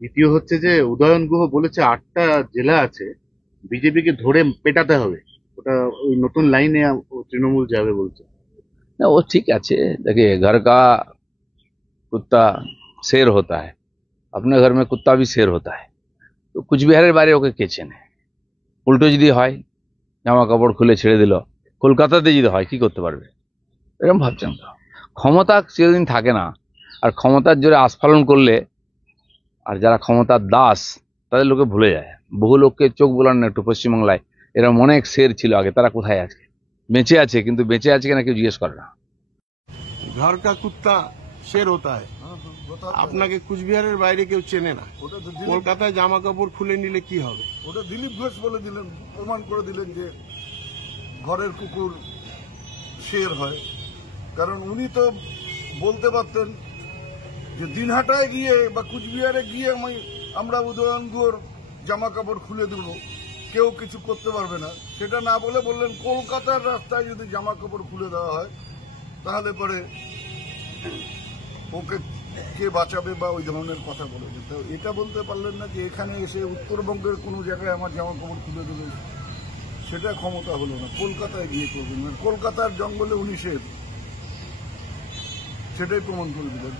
দ্বিতীয় হচ্ছে যে উদয়ন গুহ বলেছে 8টা জেলা আছে, বিজেপিকে ধরে পেটাতে হবে। ওটা ওই নতুন লাইনে তৃণমূল যাবে বলছে। ना वो ठीक আছে। देखिए घर का कुत्ता शेर होता है, अपने घर में कुत्ता भी शेर होता है। তো কুচবিহারের বাইরে ওকে কে চেনে? উল্টো যদি হয়, জামা কাপড় খুলে ছেড়ে দিল, কলকাতাতে যদি হয় কি করতে পারবে? এরকম ভাবছেন তো? ক্ষমতা চিরদিন থাকে না। আর ক্ষমতার জোরে আস্ফালন করলে, আর যারা ক্ষমতার দাস, তাদের লোকে ভুলে যায়। বহু লোককে চোখ বোলান না একটু পশ্চিমবাংলায়, এরকম অনেক শের ছিল আগে, তারা কোথায় আছে? বেঁচে আছে, কিন্তু বেঁচে আছে কিনা কেউ জিজ্ঞেস করে না। घर का कुत्ता शेर होता है। আপনাকে কুচবিহারের বাইরে কেউ চেনে না। কলকাতায় জামা কাপড় খুলে নিলে কি হবে? ওটা দিলীপ ঘোষ বলে দিলেন, প্রমাণ করে দিলেন যে ঘরের কুকুর শের হয়। কারণ উনি তো বলতে পারতেন যে দিনহাটায় গিয়ে বা কুচবিহারে গিয়ে আমরা উদয়ন গুহর জামা কাপড় খুলে দেবো, কেউ কিছু করতে পারবে না। সেটা না বলে বললেন কলকাতার রাস্তায় যদি জামা কাপড় খুলে দেওয়া হয় তাহলে পরে ওকে কে বাঁচাবে বা ওই ধরনের কথা বলেছে। তো এটা বলতে পারলেন না যে এখানে এসে উত্তরবঙ্গের কোনো জায়গায় আমার জামা কাপড় খুলে দেবে, সেটা ক্ষমতা হলো না। কলকাতায় গিয়ে করবেন, কলকাতার জঙ্গলে উনি শের, সেটাই প্রমাণ করে দিলেন।